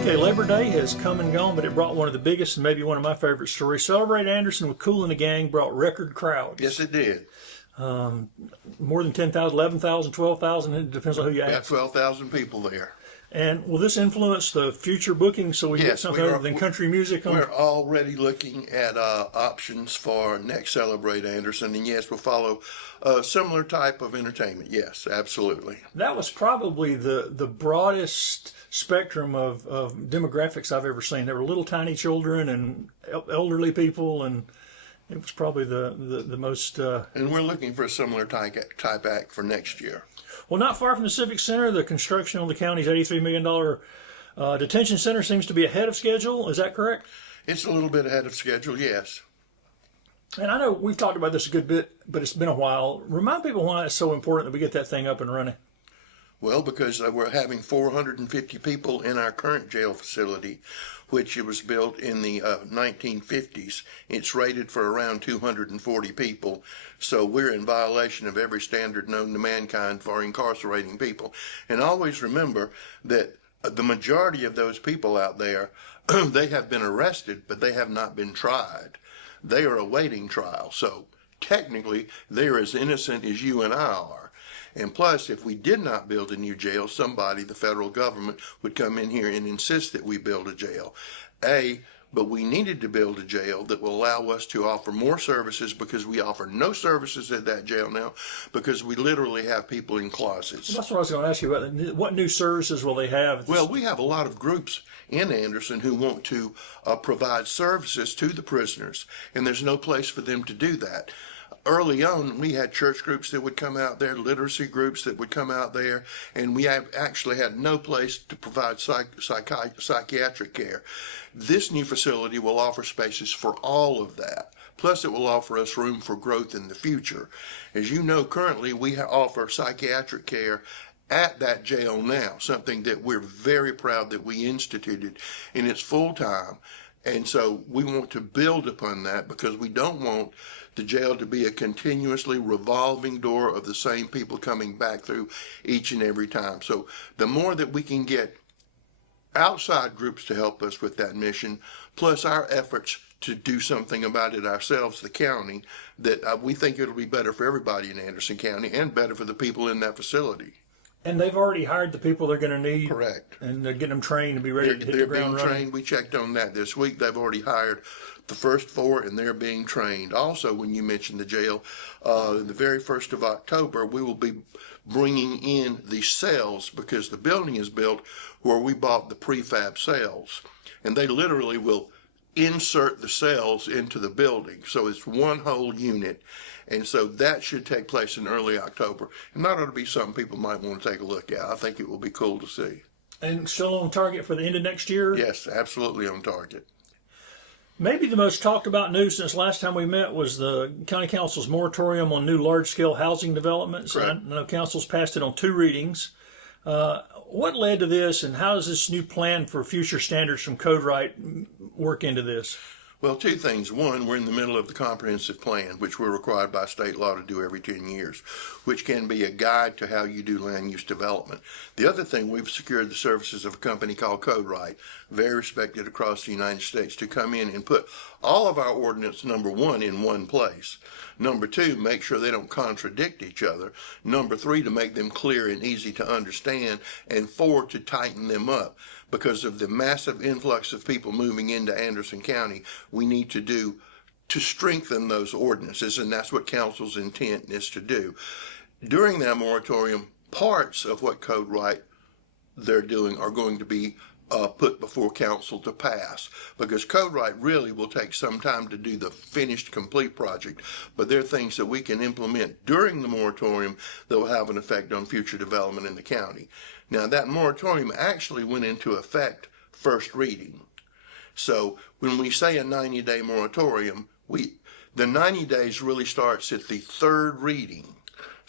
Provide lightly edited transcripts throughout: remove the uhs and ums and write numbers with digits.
Okay, Labor Day has come and gone, but it brought one of the biggest and maybe one of my favorite stories. Celebrate Anderson with Kool the Gang brought record crowds. Yes, it did. More than 10,000, 11,000, 12,000. It depends on who you About ask. 12,000 people there. And will this influence the future booking so we get Yes, something other than country music on? We're already looking at options for next Celebrate Anderson, and yes, we'll follow a similar type of entertainment. Yes, absolutely. That was probably the broadest spectrum of demographics I've ever seen. There were little tiny children and elderly people, and it was probably the most. And we're looking for a similar type act for next year. Well, not far from the Civic Center, the construction on the county's $83 million detention center seems to be ahead of schedule. Is that correct? It's a little bit ahead of schedule, yes. And I know we've talked about this a good bit, but it's been a while. Remind people why it's so important that we get that thing up and running. Well, because we're having 450 people in our current jail facility, which it was built in the 1950s. It's rated for around 240 people, so we're in violation of every standard known to mankind for incarcerating people. And always remember that the majority of those people out there, they have been arrested, but they have not been tried. They are awaiting trial, so technically they're as innocent as you and I are. And plus, if we did not build a new jail, somebody, the federal government, would come in here and insist that we build a jail. But we needed to build a jail that will allow us to offer more services, because we offer no services at that jail now because we literally have people in closets. That's what I was going to ask you about. What new services will they have? Well, we have a lot of groups in Anderson who want to provide services to the prisoners, and there's no place for them to do that. Early on, we had church groups that would come out there, literacy groups that would come out there, and we actually had no place to provide psychiatric care. This new facility will offer spaces for all of that. Plus, it will offer us room for growth in the future. As you know, currently, we offer psychiatric care at that jail now, something that we're very proud that we instituted, and it's full-time. And so we want to build upon that, because we don't want the jail to be a continuously revolving door of the same people coming back through each and every time. So the more that we can get outside groups to help us with that mission, plus our efforts to do something about it ourselves, the county, that we think it'll be better for everybody in Anderson County and better for the people in that facility. And they've already hired the people they're going to need. Correct. And they're getting them trained to be ready to hit the ground running. They're being trained. We checked on that this week. They've already hired the first 4, and they're being trained. Also, when you mentioned the jail, the very 1st of October, we will be bringing in the cells, because the building is built where we bought the prefab cells. And they literally will insert the cells into the building. So it's one whole unit. And so that should take place in early October. And that ought to be something people might want to take a look at. I think it will be cool to see. And still on target for the end of next year? Yes, absolutely on target. Maybe the most talked about news since last time we met was the County Council's moratorium on new large-scale housing developments. Correct. I know Council's passed it on 2 readings. What led to this, and how does this new plan for future standards from Code Right work into this? Well, 2 things. One, we're in the middle of the comprehensive plan, which we're required by state law to do every 10 years, which can be a guide to how you do land use development. The other thing, we've secured the services of a company called Code Right, very respected across the United States, to come in and put all of our ordinance, number 1, in one place. Number 2, make sure they don't contradict each other. Number 3, to make them clear and easy to understand. And 4, to tighten them up. Because of the massive influx of people moving into Anderson County, we need to strengthen those ordinances, and that's what council's intent is to do. During that moratorium, parts of what Code Right they're doing are going to be put before council to pass, because Code Right really will take some time to do the finished, complete project, but there are things that we can implement during the moratorium that will have an effect on future development in the county. Now, that moratorium actually went into effect first reading. So when we say a 90-day moratorium, the 90 days really starts at the 3rd reading.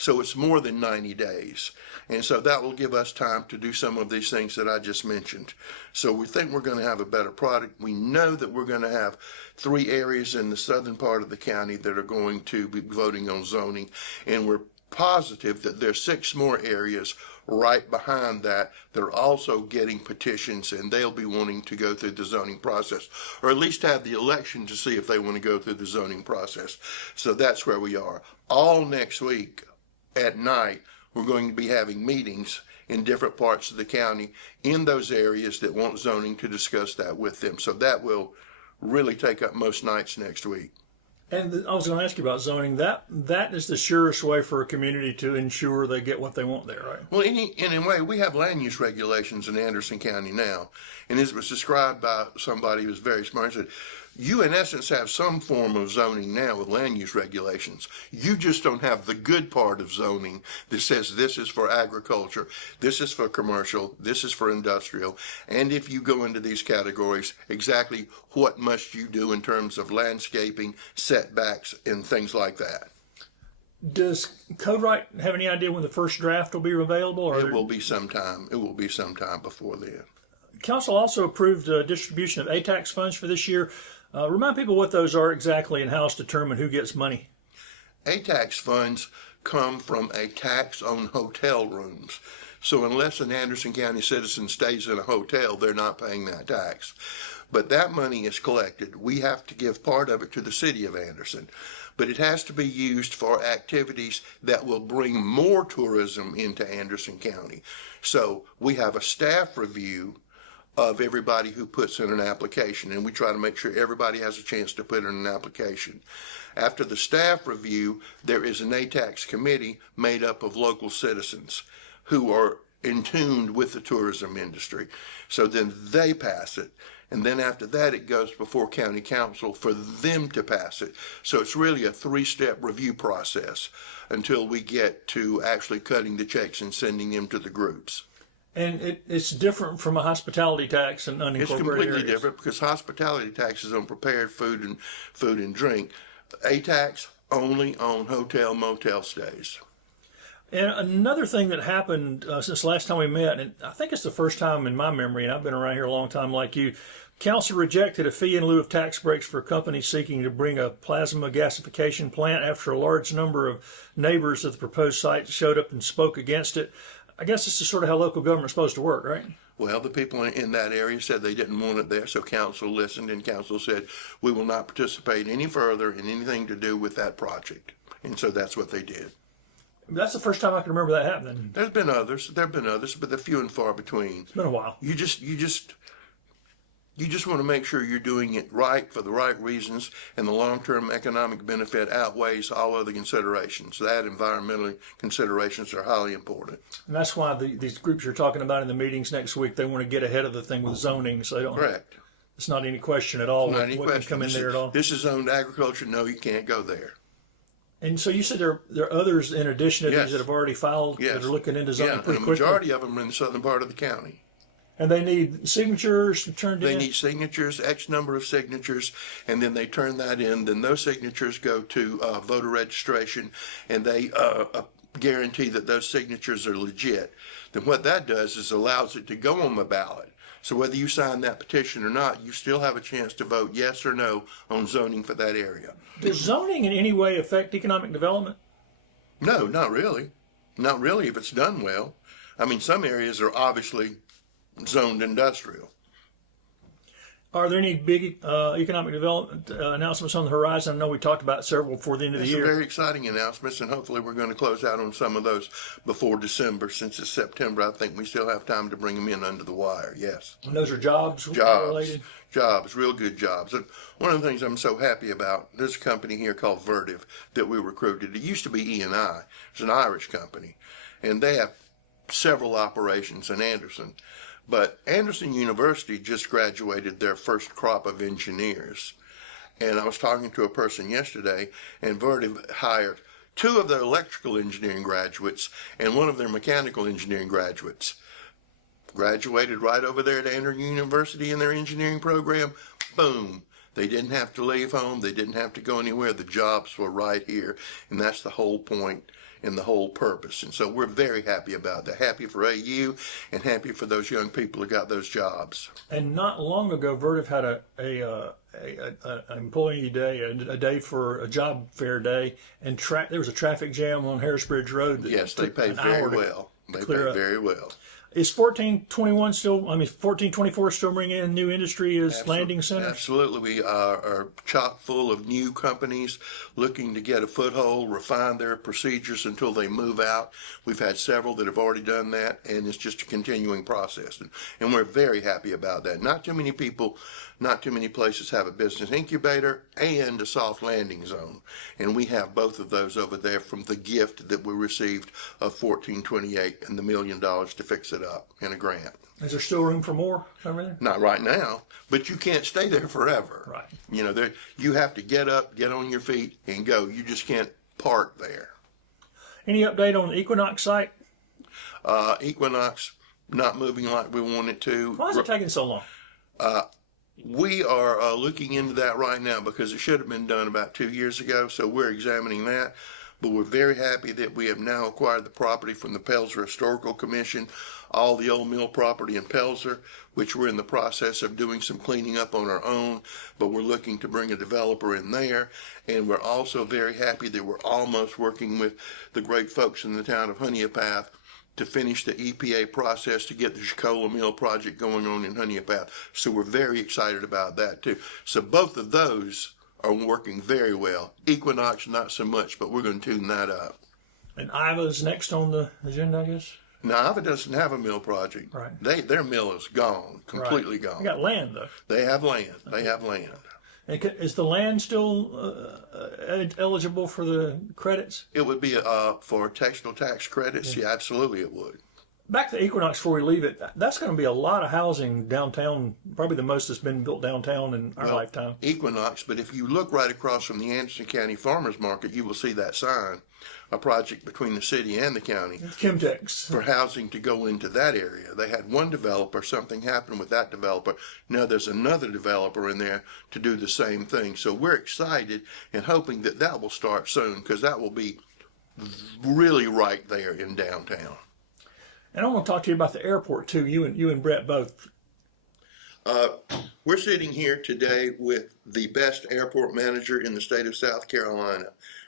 So it's more than 90 days. And so that will give us time to do some of these things that I just mentioned. So we think we're going to have a better product. We know that we're going to have 3 areas in the southern part of the county that are going to be voting on zoning. And we're positive that there's 6 more areas right behind that that are also getting petitions, and they'll be wanting to go through the zoning process, or at least have the election to see if they want to go through the zoning process. So that's where we are. All next week at night, we're going to be having meetings in different parts of the county in those areas that want zoning to discuss that with them. So that will really take up most nights next week. And I was going to ask you about zoning. That is the surest way for a community to ensure they get what they want there, right? Well, in a way, we have land use regulations in Anderson County now. And as it was described by somebody who was very smart, said, you in essence have some form of zoning now with land use regulations. You just don't have the good part of zoning that says this is for agriculture, this is for commercial, this is for industrial. And if you go into these categories, exactly what must you do in terms of landscaping, setbacks, and things like that. Does CodeWright have any idea when the first draft will be available? Or It will be sometime. It will be sometime before then. Council also approved a distribution of ATAX funds for this year. Remind people what those are exactly and how it's determined who gets money. ATAX funds come from a tax on hotel rooms. So unless an Anderson County citizen stays in a hotel, they're not paying that tax. But that money is collected. We have to give part of it to the city of Anderson. But it has to be used for activities that will bring more tourism into Anderson County. So we have a staff review of everybody who puts in an application, and we try to make sure everybody has a chance to put in an application. After the staff review, there is an ATAX committee made up of local citizens who are in tune with the tourism industry. So then they pass it, and then after that it goes before county council for them to pass it. So it's really a 3-step review process until we get to actually cutting the checks and sending them to the groups. And it's different from a hospitality tax in unincorporated It's completely areas. different because hospitality tax is on prepared food and drink. ATAX only on hotel motel stays. And another thing that happened since last time we met, and I think it's the first time in my memory, and I've been around here a long time like you, Council rejected a fee in lieu of tax breaks for companies seeking to bring a plasma gasification plant after a large number of neighbors of the proposed site showed up and spoke against it. I guess this is sort of how local government's supposed to work, right? Well, the people in that area said they didn't want it there, so council listened, and council said, we will not participate any further in anything to do with that project. And so that's what they did. That's the first time I can remember that happening. There have been others, but they're few and far between. It's been a while. You just want to make sure you're doing it right for the right reasons, and the long-term economic benefit outweighs all other considerations. That environmental considerations are highly important. And that's why these groups you're talking about in the meetings next week, they want to get ahead of the thing with zoning, so they don't. Correct. It's not any question at all. Not any what question. can come in there at all. This is zoned agriculture. No, you can't go there. And so you said there are others in addition to Yes. these that have already filed Yes. that are looking into zoning Yeah, and pretty the quickly. majority of them are in the southern part of the county. And they need signatures turned They in. need signatures, X number of signatures, and then they turn that in. Then those signatures go to voter registration, and they guarantee that those signatures are legit. Then what that does is allows it to go on the ballot. So whether you sign that petition or not, you still have a chance to vote yes or no on zoning for that area. Does zoning in any way affect economic development? No, not really. Not really if it's done well. I mean, some areas are obviously zoned industrial. Are there any big economic development announcements on the horizon? I know we talked about several before the end of the Some year. very exciting announcements, and hopefully we're going to close out on some of those before December. Since it's September, I think we still have time to bring them in under the wire. Yes. And those are jobs related? Jobs, real good jobs. And one of the things I'm so happy about, there's a company here called Vertiv that we recruited. It used to be E&I. It's an Irish company, and they have several operations in Anderson. But Anderson University just graduated their first crop of engineers. And I was talking to a person yesterday, and Vertiv hired 2 of their electrical engineering graduates and 1 of their mechanical engineering graduates. Graduated right over there at Anderson University in their engineering program. Boom. They didn't have to leave home. They didn't have to go anywhere. The jobs were right here. And that's the whole point, and the whole purpose. And so we're very happy about that. Happy for AU and happy for those young people who got those jobs. And not long ago, Vertiv had an employee day, a day for a job fair day, and there was a traffic jam on Harrisbridge Road. Yes, they pay very well. They pay very well. Is 1421 still, 1424 still bringing in new industry as landing centers? Absolutely. We are chock full of new companies looking to get a foothold, refine their procedures until they move out. We've had several that have already done that, and it's just a continuing process. And we're very happy about that. Not too many people, not too many places have a business incubator and a soft landing zone. And we have both of those over there from the gift that we received of 1428 and the $1 million to fix it up in a grant. Is there still room for more over there? Not right now, but you can't stay there forever. Right. You know, you have to get up, get on your feet, and go. You just can't park there. Any update on the Equinox site? Equinox not moving like we want it to. Why is it taking so long? We are looking into that right now because it should have been done about 2 years ago, so we're examining that. But we're very happy that we have now acquired the property from the Pelzer Historical Commission, all the old mill property in Pelzer, which we're in the process of doing some cleaning up on our own, but we're looking to bring a developer in there. And we're also very happy that we're almost working with the great folks in the town of Honeypath to finish the EPA process to get the Chicola Mill project going on in Honeypath. So we're very excited about that too. So both of those are working very well. Equinox, not so much, but we're going to tune that up. And Iva's next on the agenda, I guess? Now, Ava doesn't have a mill project. Right. Their mill is gone, completely Right. gone. They got land, though. They have land. They have land. And is the land still eligible for the credits? It would be for textile tax credits. Yeah, absolutely it would. Back to Equinox before we leave it, that's going to be a lot of housing downtown, probably the most that's been built downtown in our lifetime. Equinox, but if you look right across from the Anderson County Farmers Market, you will see that sign, a project between the city and the county. Chemtex. For housing to go into that area. They had one developer, something happened with that developer. Now there's another developer in there to do the same thing. So we're excited and hoping that that will start soon because that will be really right there in downtown. And I want to talk to you about the airport too. You and Brett both. We're sitting here today with the best airport manager in the state of South Carolina,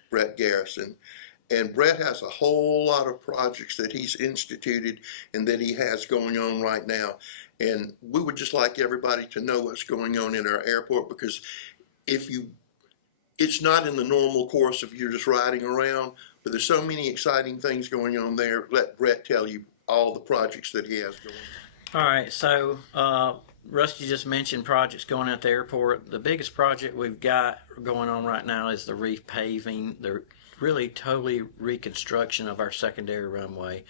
Brett Garrison. And Brett has a whole lot of projects that he's instituted and that he has going on right now. And we would just like everybody to know what's going on in our airport because it's not in the normal course of you just riding around, but there's so many exciting things going on there. Let Brett tell you all the projects that he has going on. All right, so Rusty just mentioned projects going at the airport. The biggest project we've got going on right now is the repaving, the really totally reconstruction of our secondary runway.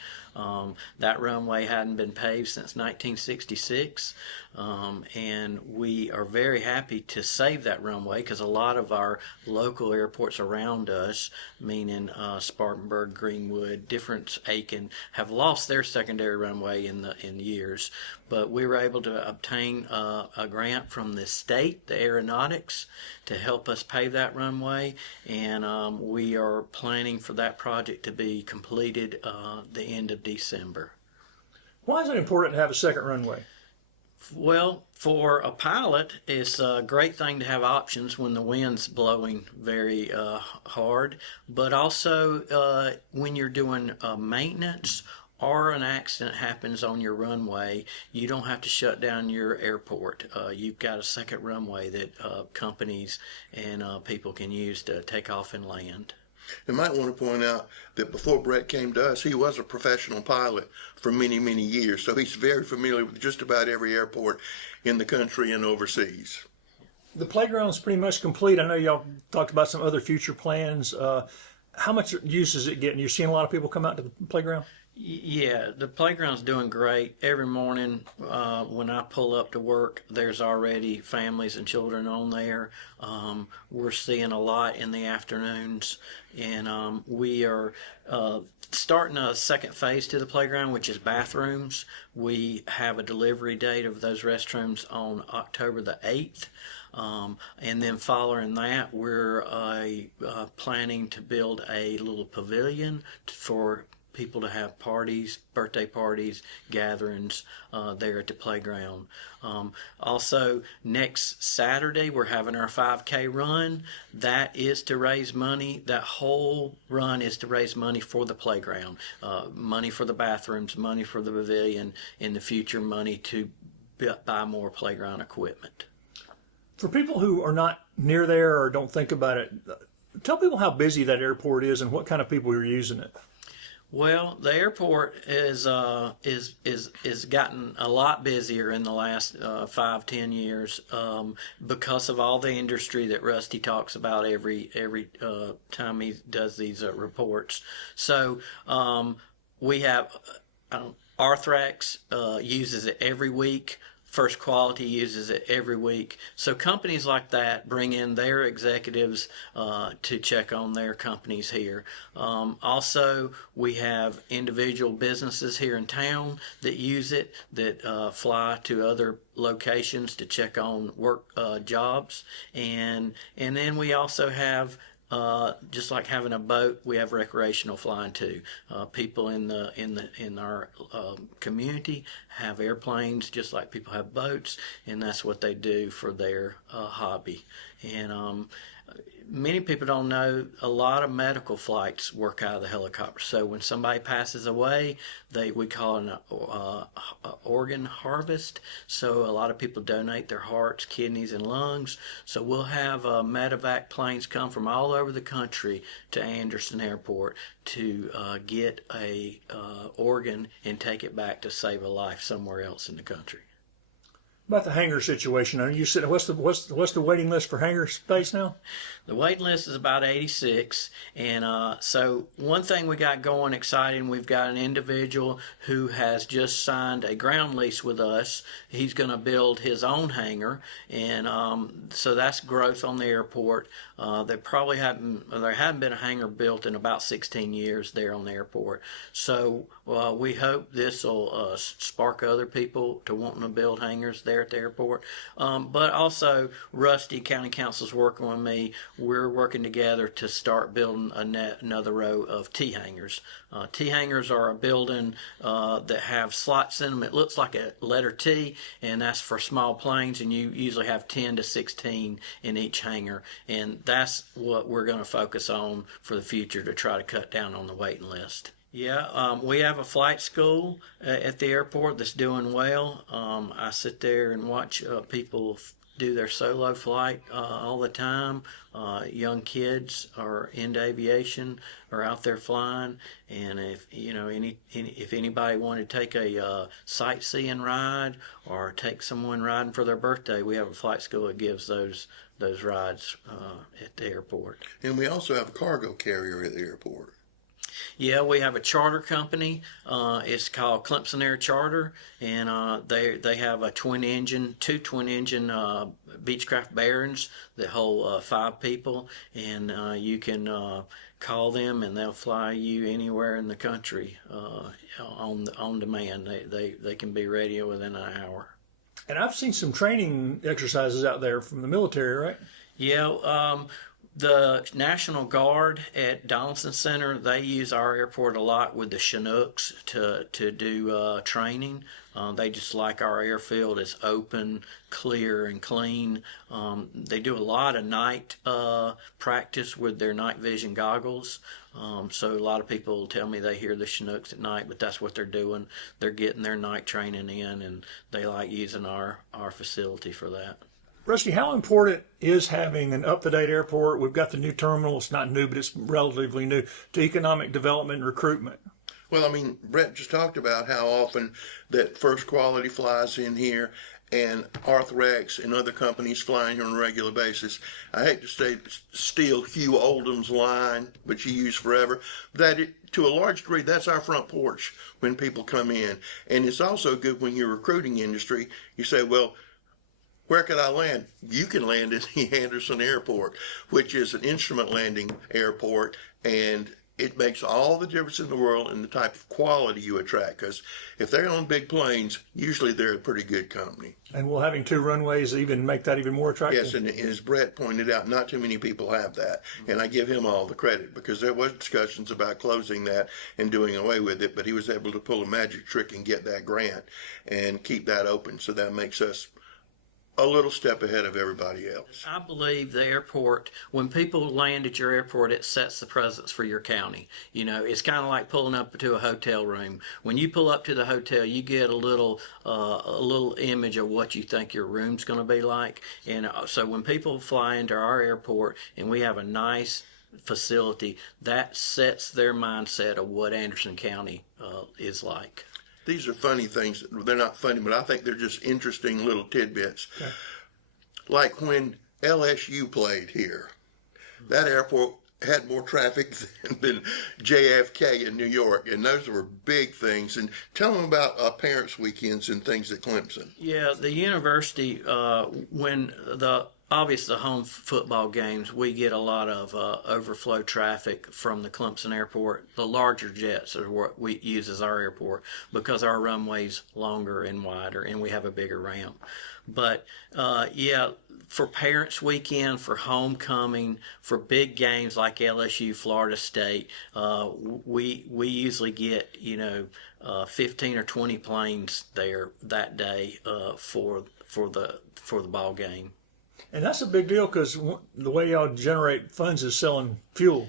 That runway hadn't been paved since 1966, and we are very happy to save that runway because a lot of our local airports around us, meaning Spartanburg, Greenwood, different Aiken, have lost their secondary runway in years. But we were able to obtain a grant from the state, the aeronautics, to help us pave that runway, and we are planning for that project to be completed the end of December. Why is it important to have a second runway? Well, for a pilot, it's a great thing to have options when the wind's blowing very hard, but also when you're doing maintenance or an accident happens on your runway, you don't have to shut down your airport. You've got a second runway that companies and people can use to take off and land. You might want to point out that before Brett came to us, he was a professional pilot for many, many years. So he's very familiar with just about every airport in the country and overseas. The playground's pretty much complete. I know y'all talked about some other future plans. How much use is it getting? You're seeing a lot of people come out to the playground? Yeah, the playground's doing great. Every morning when I pull up to work, there's already families and children on there. We're seeing a lot in the afternoons, and we are starting a second phase to the playground, which is bathrooms. We have a delivery date of those restrooms on October the 8th. And then following that, we're planning to build a little pavilion for people to have parties, birthday parties, gatherings there at the playground. Also, next Saturday, we're having our 5K run. That is to raise money. That whole run is to raise money for the playground, money for the bathrooms, money for the pavilion, in the future, money to buy more playground equipment. For people who are not near there or don't think about it, tell people how busy that airport is and what kind of people are using it. Well, the airport is gotten a lot busier in the last 5-10 years because of all the industry that Rusty talks about every time he does these reports. So we have Arthrex uses it every week. First Quality uses it every week. So companies like that bring in their executives to check on their companies here. Also, we have individual businesses here in town that use it, that fly to other locations to check on work jobs. And then we also have just like having a boat, we have recreational flying too. People in our community have airplanes, just like people have boats, and that's what they do for their hobby. And many people don't know a lot of medical flights work out of the helicopter. So when somebody passes away, we call it an organ harvest. So a lot of people donate their hearts, kidneys, and lungs. So we'll have medevac planes come from all over the country to Anderson Airport to get a organ and take it back to save a life somewhere else in the country. About the hangar situation, you said what's the waiting list for hangar space now? The waiting list is about 86, and so one thing we got going exciting, we've got an individual who has just signed a ground lease with us. He's going to build his own hangar, and so that's growth on the airport. There hadn't been a hangar built in about 16 years there on the airport. So we hope this will spark other people to wanting to build hangars there at the airport. But also, Rusty, County Council's working with me. We're working together to start building another row of T hangars. T hangars are a building that have slots in them. It looks like a letter T, and that's for small planes, and you usually have 10 to 16 in each hangar. And that's what we're going to focus on for the future to try to cut down on the waiting list. Yeah, we have a flight school at the airport that's doing well. I sit there and watch people do their solo flight all the time. Young kids are into aviation, are out there flying, and if anybody wanted to take a sightseeing ride or take someone riding for their birthday, we have a flight school that gives those rides at the airport. And we also have a cargo carrier at the airport. Yeah, we have a charter company. It's called Clemson Air Charter, and they have two twin engine Beechcraft Barons that hold 5 people, and you can call them and they'll fly you anywhere in the country on demand. They can be ready within an hour. And I've seen some training exercises out there from the military, right? Yeah. The National Guard at Donaldson Center, they use our airport a lot with the Chinooks to do training. They just like our airfield. It's open, clear, and clean. They do a lot of night practice with their night vision goggles. So a lot of people tell me they hear the Chinooks at night, but that's what they're doing. They're getting their night training in, and they like using our facility for that. Rusty, how important is having an up-to-date airport? We've got the new terminal. It's not new, but it's relatively new to economic development and recruitment. Well, I mean, Brett just talked about how often that First Quality flies in here and Arthrex and other companies flying here on a regular basis. I hate to steal Hugh Oldham's line, which he used forever, but to a large degree, that's our front porch when people come in. And it's also good when you're recruiting industry. You say, well, where could I land? You can land at the Anderson Airport, which is an instrument landing airport, and it makes all the difference in the world in the type of quality you attract. Because if they're on big planes, usually they're a pretty good company. And will having 2 runways even make that even more attractive? Yes, and as Brett pointed out, not too many people have that. And I give him all the credit because there was discussions about closing that and doing away with it, but he was able to pull a magic trick and get that grant and keep that open. So that makes us a little step ahead of everybody else. I believe the airport, when people land at your airport, it sets the presence for your county. You know, it's kind of like pulling up to a hotel room. When you pull up to the hotel, you get a little image of what you think your room's going to be like. And so when people fly into our airport and we have a nice facility, that sets their mindset of what Anderson County is like. These are funny things. They're not funny, but I think they're just interesting little tidbits. Okay. Like when LSU played here, that airport had more traffic than JFK in New York, and those were big things. And tell them about parents' weekends and things at Clemson. Yeah, the university, when the home football games, we get a lot of overflow traffic from the Clemson airport. The larger jets are what we use as our airport because our runway's longer and wider and we have a bigger ramp. But for Parents Weekend, for homecoming, for big games like LSU, Florida State, we usually get 15 or 20 planes there that day for the ball game. And that's a big deal because the way y'all generate funds is selling fuel.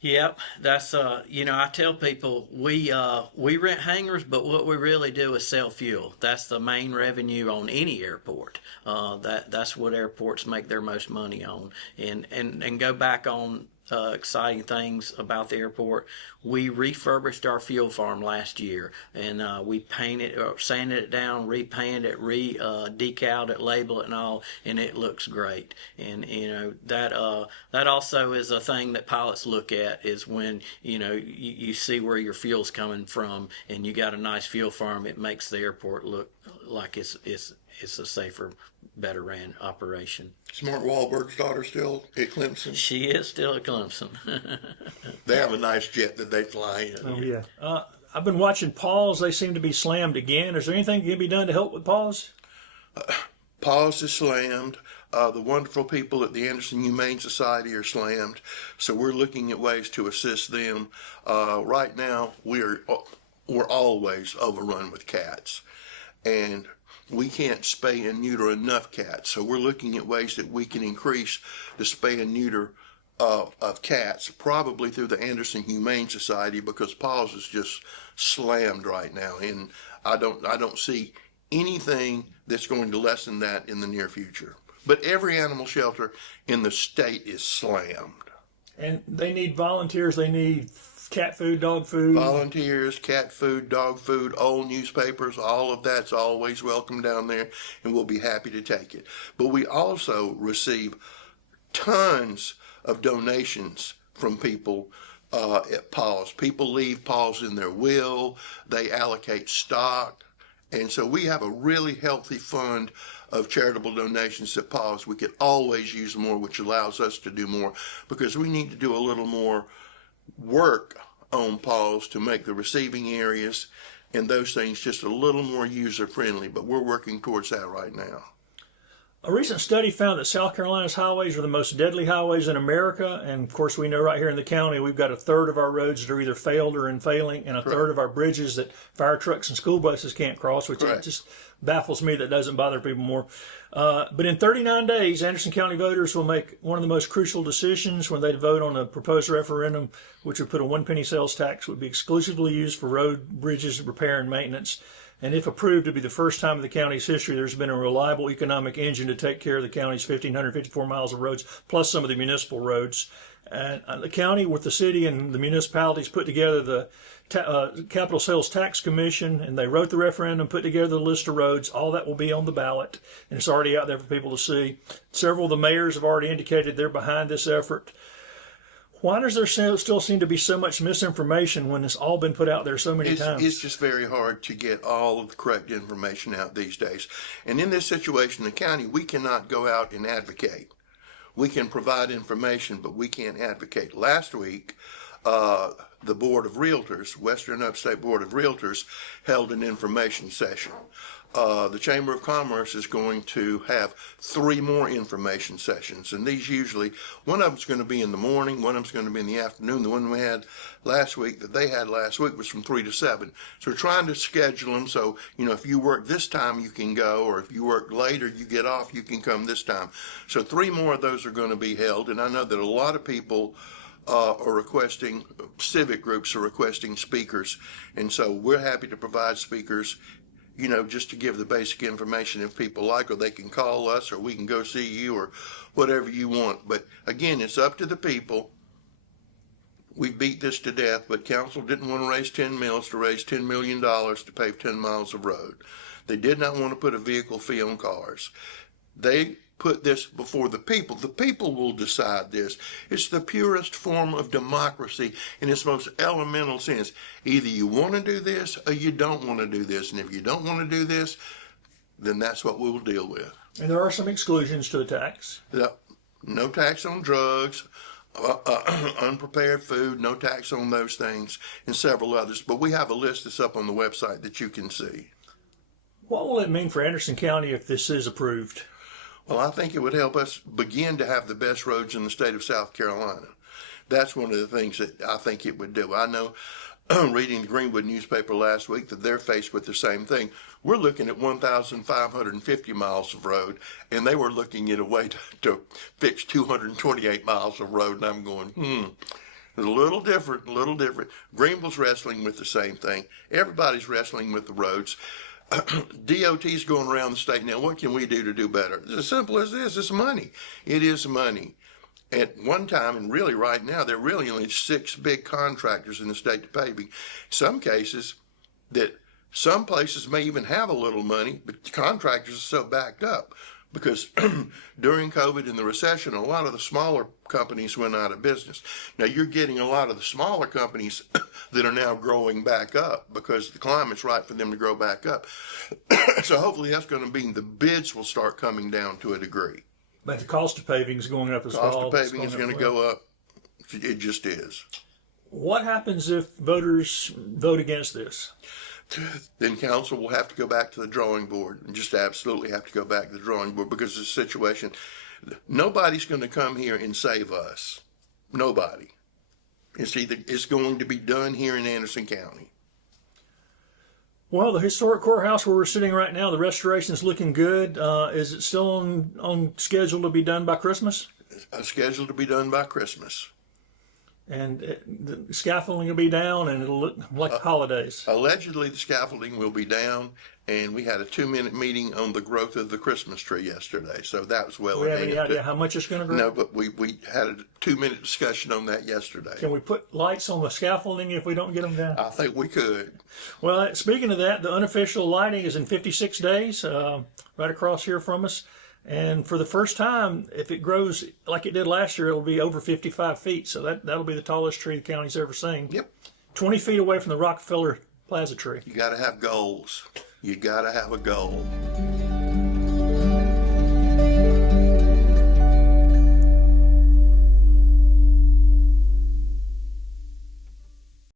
Yep, that's I tell people we rent hangars, but what we really do is sell fuel. That's the main revenue on any airport. That's what airports make their most money on. And go back on exciting things about the airport. We refurbished our fuel farm last year, and we painted, sanded it down, repainted it, decaled it, labeled it, and all, and it looks great. And that also is a thing that pilots look at is when you see where your fuel's coming from, and you got a nice fuel farm. It makes the airport look like it's a safer, better ran operation. Smart Wahlberg's daughter still at Clemson? She is still at Clemson. They have a nice jet that they fly in. Oh, yeah. I've been watching Paws. They seem to be slammed again. Is there anything that can be done to help with Paws? Paws is slammed. The wonderful people at the Anderson Humane Society are slammed. So we're looking at ways to assist them. Right now, we're always overrun with cats. And we can't spay and neuter enough cats. So we're looking at ways that we can increase the spay and neuter of cats, probably through the Anderson Humane Society, because Paws is just slammed right now. And I don't see anything that's going to lessen that in the near future. But every animal shelter in the state is slammed. And they need volunteers. They need cat food, dog food. Volunteers, cat food, dog food, old newspapers, all of that's always welcome down there, and we'll be happy to take it. But we also receive tons of donations from people at Paws. People leave Paws in their will. They allocate stock. And so we have a really healthy fund of charitable donations at Paws. We could always use more, which allows us to do more because we need to do a little more work on Paws to make the receiving areas and those things just a little more user friendly, but we're working towards that right now. A recent study found that South Carolina's highways are the most deadly highways in America, and of course we know right here in the county we've got a third of our roads that are either failed or in failing, and a third of our bridges that fire trucks and school buses can't cross, which it just baffles me that doesn't bother people more. But in 39 days, Anderson County voters will make one of the most crucial decisions when they vote on a proposed referendum, which would put a 1 penny sales tax, would be exclusively used for road, bridges, repair, and maintenance. And if approved, it would be the first time in the county's history there's been a reliable economic engine to take care of the county's 1,554 miles of roads, plus some of the municipal roads. And the county, with the city and the municipalities, put together the Capital Sales Tax Commission, and they wrote the referendum, put together the list of roads. All that will be on the ballot, and it's already out there for people to see. Several of the mayors have already indicated they're behind this effort. Why does there still seem to be so much misinformation when it's all been put out there so many times? It's just very hard to get all of the correct information out these days. And in this situation, the county, we cannot go out and advocate. We can provide information, but we can't advocate. Last week, the Board of Realtors, Western Upstate Board of Realtors, held an information session. The Chamber of Commerce is going to have 3 more information sessions, and these usually, one of them's going to be in the morning, one of them's going to be in the afternoon. The one we had last week, that they had last week, was from 3 to 7. So we're trying to schedule them so, if you work this time, you can go, or if you work later, you get off, you can come this time. So 3 more of those are going to be held, and I know that a lot of people are requesting, civic groups are requesting speakers, and so we're happy to provide speakers, just to give the basic information if people like, or they can call us, or we can go see you, or whatever you want. But again, it's up to the people. We beat this to death, but council didn't want to raise 10 mils to raise $10 million to pave 10 miles of road. They did not want to put a vehicle fee on cars. They put this before the people. The people will decide this. It's the purest form of democracy in its most elemental sense. Either you want to do this or you don't want to do this. And if you don't want to do this, then that's what we'll deal with. And there are some exclusions to the tax. No tax on drugs, unprepared food, no tax on those things, and several others. But we have a list that's up on the website that you can see. What will it mean for Anderson County if this is approved? Well, I think it would help us begin to have the best roads in the state of South Carolina. That's one of the things that I think it would do. I know, reading the Greenwood newspaper last week, that they're faced with the same thing. We're looking at 1,550 miles of road, and they were looking at a way to fix 228 miles of road, and I'm going, It's a little different, Greenville's wrestling with the same thing. Everybody's wrestling with the roads. DOT's going around the state now. What can we do to do better? It's as simple as this. It's money. It is money. At one time, and really right now, there are really only 6 big contractors in the state to paving. Some cases that some places may even have a little money, but the contractors are so backed up because during COVID and the recession, a lot of the smaller companies went out of business. Now you're getting a lot of the smaller companies that are now growing back up because the climate's right for them to grow back up. So hopefully that's going to mean the bids will start coming down to a degree. But the cost of paving is going up as well. Cost of paving is going to go up. It just is. What happens if voters vote against this? Then council will have to go back to the drawing board, and just absolutely have to go back to the drawing board, because the situation, nobody's going to come here and save us. Nobody. It's going to be done here in Anderson County. Well, the historic courthouse where we're sitting right now, the restoration is looking good. Is it still on schedule to be done by Christmas? Scheduled to be done by Christmas. And the scaffolding will be down, and it'll look like holidays. Allegedly, the scaffolding will be down, and we had a 2-minute meeting on the growth of the Christmas tree yesterday, so that was well. Do we have any idea how much it's going to grow? No, but we had a 2-minute discussion on that yesterday. Can we put lights on the scaffolding if we don't get them down? I think we could. Well, speaking of that, the unofficial lighting is in 56 days, right across here from us. And for the first time, if it grows like it did last year, it'll be over 55 feet. So that'll be the tallest tree the county's ever seen. Yep. 20 feet away from the Rockefeller Plaza tree. You got to have goals. You got to have a goal.